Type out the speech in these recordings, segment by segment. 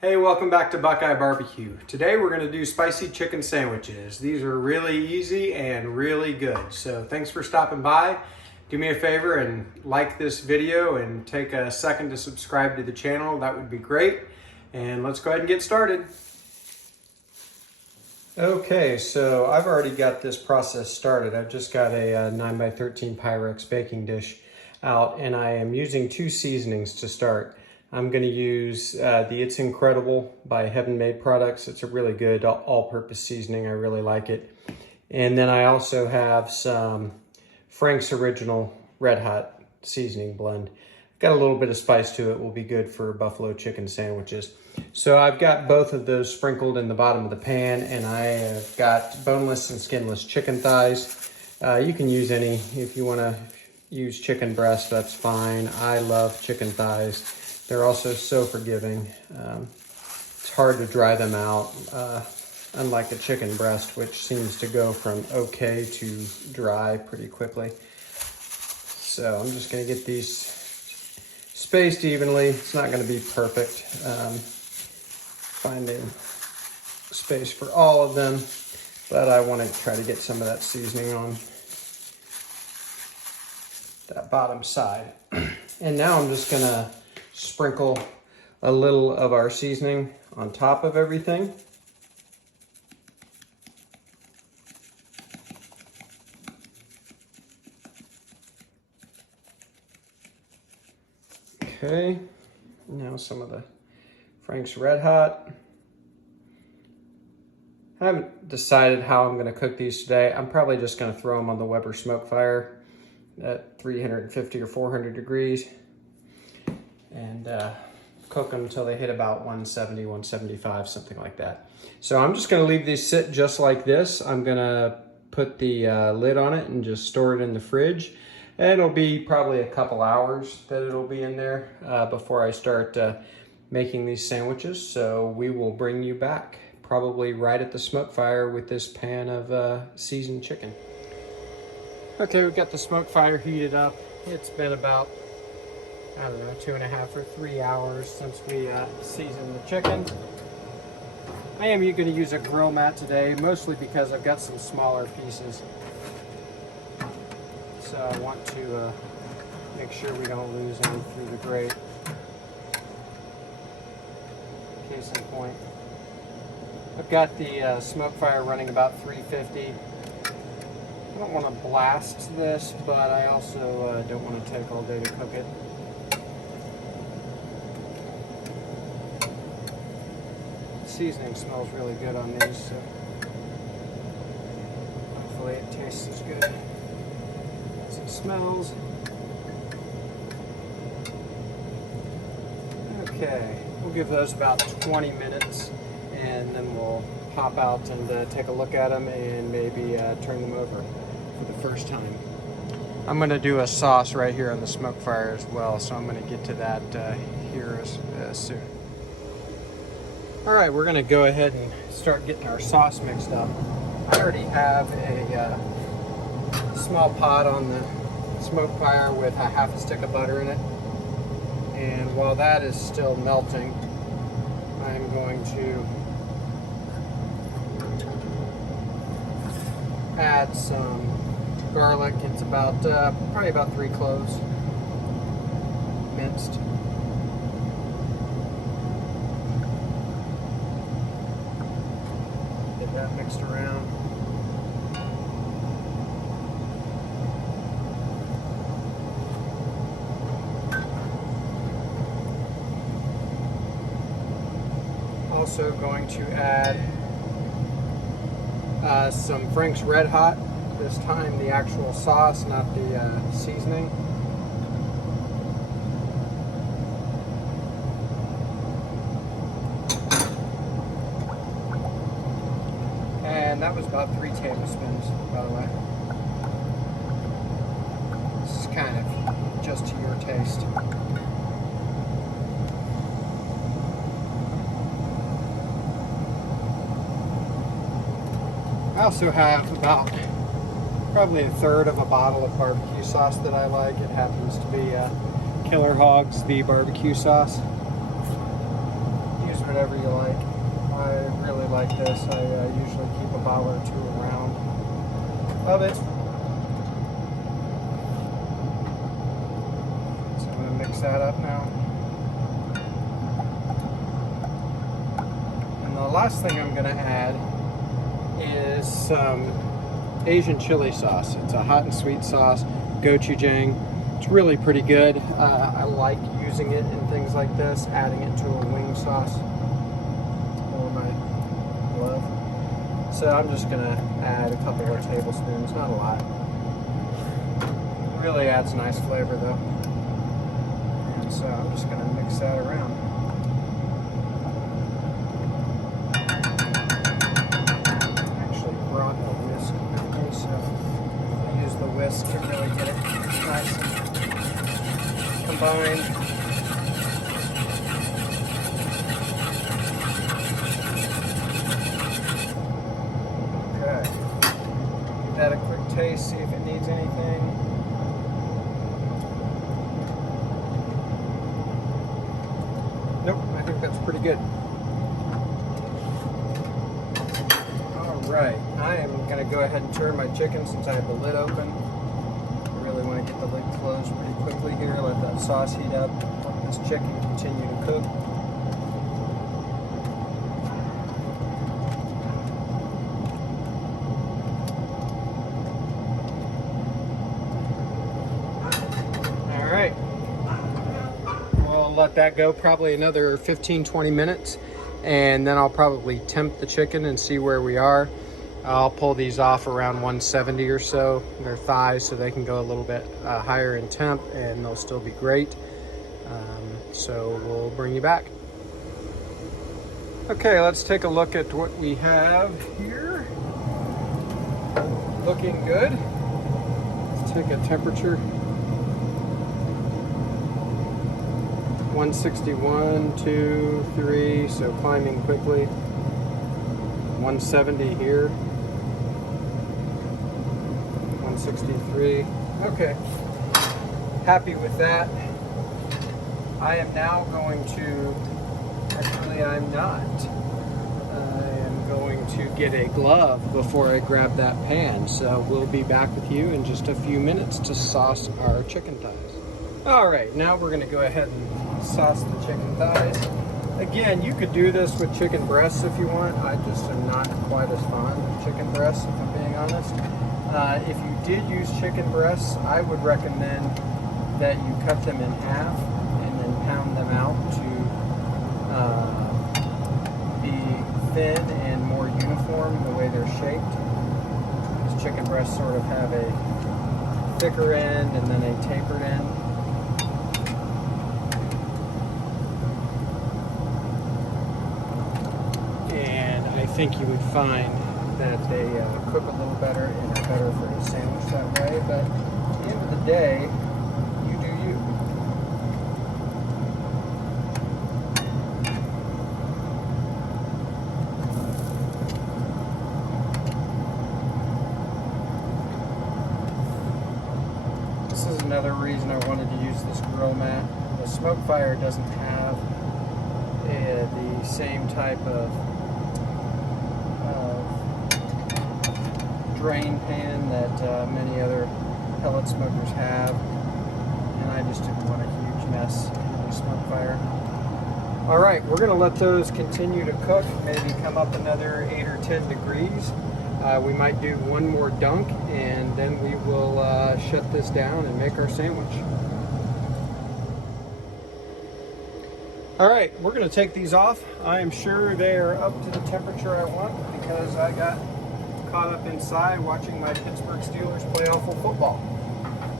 Hey, welcome back to Buckeye Barbecue. Today we're going to do spicy chicken sandwiches. These are really easy and really good. So thanks for stopping by. Do me a favor and like this video and take a second to subscribe to the channel. That would be great. And let's go ahead and get started. Okay, so I've already got this process started. I've just got a 9x13 Pyrex baking dish out, and I am using two seasonings to start. I'm going to use the It's Incredible by Heaven Made Products. It's a really good all-purpose seasoning. I really like it. And then I also have some Frank's Original Red Hot seasoning blend. Got a little bit of spice to it. Will be good for buffalo chicken sandwiches. So I've got both of those sprinkled in the bottom of the pan, and I have got boneless and skinless chicken thighs. You can use any. If you want to use chicken breast, that's fine. I love chicken thighs. They're also so forgiving. It's hard to dry them out, unlike a chicken breast, which seems to go from okay to dry pretty quickly. So I'm just gonna get these spaced evenly. It's not gonna be perfect. Finding space for all of them, but I wanna try to get some of that seasoning on that bottom side. And now I'm just gonna sprinkle a little of our seasoning on top of everything. Okay, now some of the Frank's Red Hot. I haven't decided how I'm going to cook these today. I'm probably just going to throw them on the Weber smoke fire at 350 or 400 degrees. And cook them until they hit about 170, 175, something like that. So I'm just gonna leave these sit just like this. I'm gonna put the lid on it and just store it in the fridge. And it'll be probably a couple hours that it'll be in there before I start making these sandwiches. So we will bring you back probably right at the smoke fire with this pan of seasoned chicken. Okay, we've got the smoke fire heated up. It's been about, I don't know, 2.5 or 3 hours since we seasoned the chicken. I am going to use a grill mat today, mostly because I've got some smaller pieces. So I want to make sure we don't lose any through the grate. Case in point. I've got the smoke fire running about 350. I don't want to blast this, but I also don't want to take all day to cook it. Seasoning smells really good on these, so hopefully it tastes as good as it smells. Okay, we'll give those about 20 minutes and then we'll pop out and take a look at them and maybe turn them over for the first time. I'm going to do a sauce right here on the smoke fire as well, so I'm going to get to that here as soon. All right, we're gonna go ahead and start getting our sauce mixed up. I already have a small pot on the smoke fire with a half a stick of butter in it. And while that is still melting, I'm going to add some garlic. It's about probably about 3 cloves minced. That mixed around. Also going to add some Frank's Red Hot, this time the actual sauce, not the seasoning. And that was about 3 tablespoons, by the way. This is kind of just to your taste. I also have about probably 1/3 of a bottle of barbecue sauce that I like. It happens to be Killer Hogs, the barbecue sauce. Use whatever you like. I really like this. I usually keep a bottle or two around of it. So I'm going to mix that up now. And the last thing I'm going to add is some Asian chili sauce. It's a hot and sweet sauce, gochujang. It's really pretty good. I like using it in things like this, adding it to a wing sauce or my glove. So I'm just gonna add a couple more tablespoons, not a lot. Really adds nice flavor though. And so I'm just gonna mix that around. The whisk to really get it nice and combined. Okay. Give that a quick taste, see if it needs anything. Nope, I think that's pretty good. Right, I am going to go ahead and turn my chicken since I have the lid open. I really want to get the lid closed pretty quickly here, let that sauce heat up, let this chicken continue to cook. Alright, we'll let that go probably another 15-20 minutes. And then I'll probably temp the chicken and see where we are. I'll pull these off around 170 or so. They're thighs, so they can go a little bit higher in temp and they'll still be great. So we'll bring you back. Okay, let's take a look at what we have here. Looking good. Let's take a temperature. 161, 2, 3, so climbing quickly. 170 here. 163. Okay, happy with that. I am now going to, actually I'm not. I am going to get a glove before I grab that pan. So we'll be back with you in just a few minutes to sauce our chicken thighs. All right, now we're gonna go ahead and sauce the chicken thighs. Again, you could do this with chicken breasts if you want. I just am not quite as fond of chicken breasts, if I'm being honest. If you did use chicken breasts, I would recommend that you cut them in half and then pound them out to be thin and more uniform the way they're shaped. Because chicken breasts sort of have a thicker end and then a tapered end. I think you would find that they cook a little better and are better for a sandwich that way, but at the end of the day, you do you. This is another reason I wanted to use this grill mat. The smoke fire doesn't have the same type of drain pan that many other pellet smokers have, and I just didn't want a huge mess in the smoke fire. All right, we're going to let those continue to cook, maybe come up another 8 or 10 degrees. We might do one more dunk, and then we will shut this down and make our sandwich. All right, we're going to take these off. I am sure they are up to the temperature I want because I got caught up inside watching my Pittsburgh Steelers play awful football.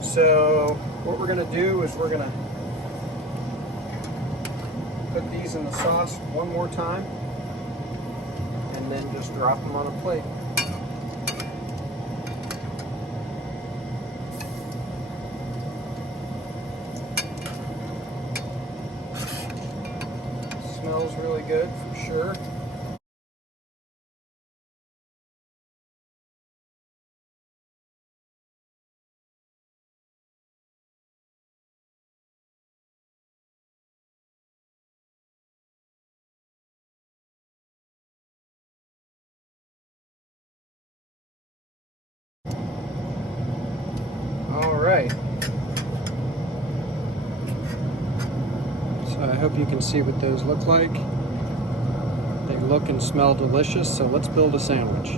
So what we're going to do is we're going to put these in the sauce one more time and then just drop them on a plate. Smells really good for sure. hope you can see what those look like. They look and smell delicious, so let's build a sandwich.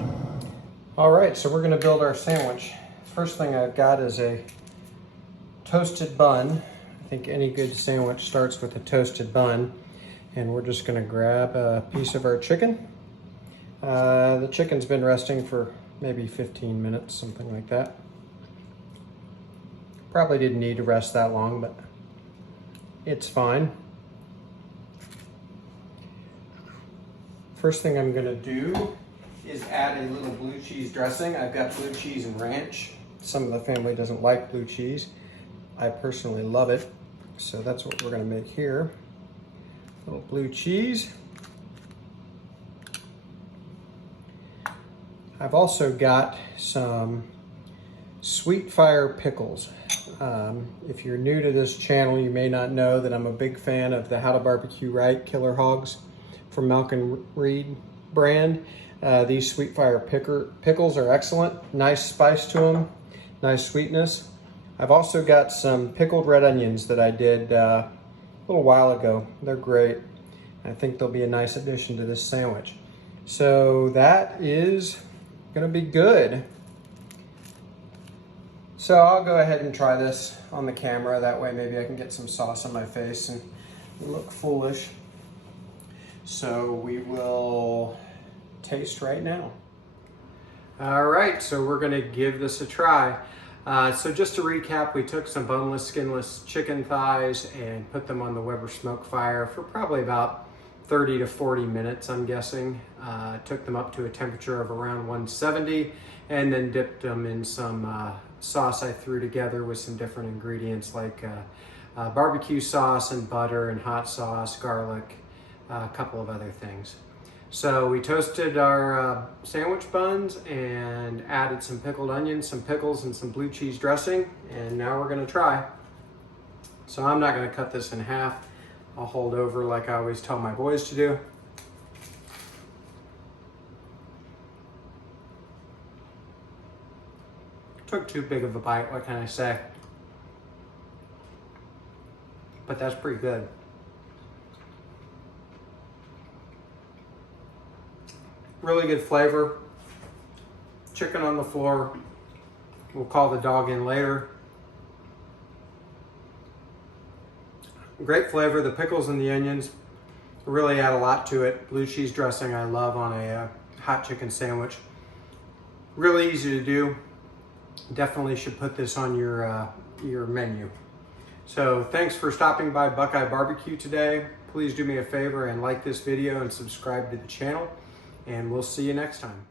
All right, so we're gonna build our sandwich. First thing I've got is a toasted bun. I think any good sandwich starts with a toasted bun. And we're just gonna grab a piece of our chicken. The chicken's been resting for maybe 15 minutes, something like that. Probably didn't need to rest that long, but it's fine. First thing I'm gonna do is add a little blue cheese dressing. I've got blue cheese and ranch. Some of the family doesn't like blue cheese. I personally love it, so that's what we're gonna make here. A little blue cheese. I've also got some sweet fire pickles. If you're new to this channel, you may not know that I'm a big fan of the How to Barbecue Right Killer Hogs from Malcolm Reed brand. These sweet fire pickles are excellent. Nice spice to them, nice sweetness. I've also got some pickled red onions that I did a little while ago. They're great. I think they'll be a nice addition to this sandwich. So that is gonna be good. So I'll go ahead and try this on the camera. That way maybe I can get some sauce on my face and look foolish. So we will taste right now. All right, so we're gonna give this a try. So just to recap, we took some boneless, skinless chicken thighs and put them on the Weber smoke fire for probably about 30 to 40 minutes, I'm guessing. Took them up to a temperature of around 170 and then dipped them in some sauce I threw together with some different ingredients like BBQ sauce and butter and hot sauce, garlic, a couple of other things. So we toasted our sandwich buns and added some pickled onions, some pickles, and some blue cheese dressing, and now we're gonna try. So I'm not gonna cut this in half. I'll hold over like I always tell my boys to do. Took too big of a bite, what can I say? But that's pretty good. Really good flavor. Chicken on the floor. We'll call the dog in later. Great flavor. The pickles and the onions really add a lot to it. Blue cheese dressing I love on a hot chicken sandwich. Really easy to do. Definitely should put this on your menu. So thanks for stopping by Buckeye Barbecue today. Please do me a favor and like this video and subscribe to the channel. And we'll see you next time.